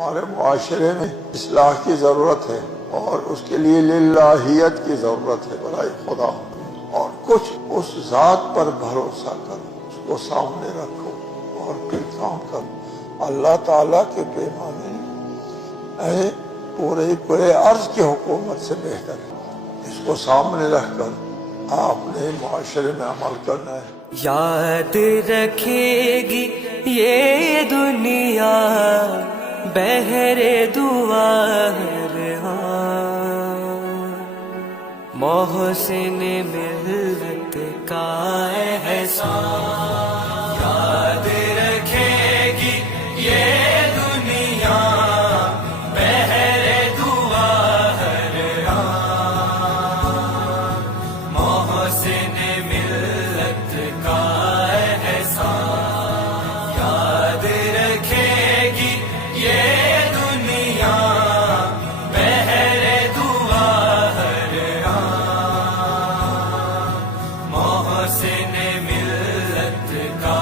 ہمارے معاشرے میں اصلاح کی ضرورت ہے اور اس کے لیے للہیت کی ضرورت ہے، برائے خدا، اور کچھ اس ذات پر بھروسہ کرو، اس کو سامنے رکھو اور پھر کام کرو۔ اللہ تعالیٰ کے پیمانے پورے عرض کی حکومت سے بہتر ہے۔ اس کو سامنے رکھ کر آپ نے معاشرے میں عمل کرنا ہے۔ یاد رکھے گی یہ دنیا بہر دعا محسن ملت کا احسان، یاد رکھے گی یہ دنیا بہر دعا ہر آن، محسن ملت کا احسان، یاد رکھے گی یہ دنیا بہر دعا ہر آن، محسن ملت کا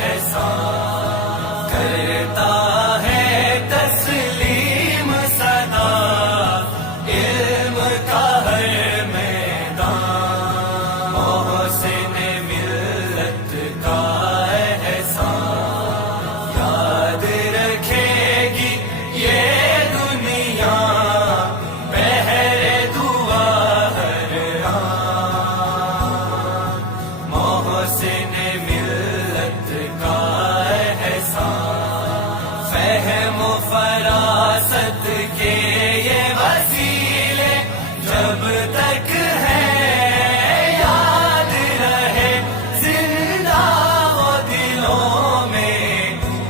احسان، کرتا ہے تسلیم سدا علم کا ہر میدان، محسن ملت کا احسان، یاد رکھے گی یہ دنیا بہر دعا ہر آن، محسن ملت کا احسان، فہم و فراست کے یہ وسیلے جب تک ہے یاد رہے زندہ وہ دلوں میں،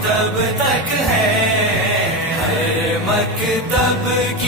تب تک ہے ہر مکتب کی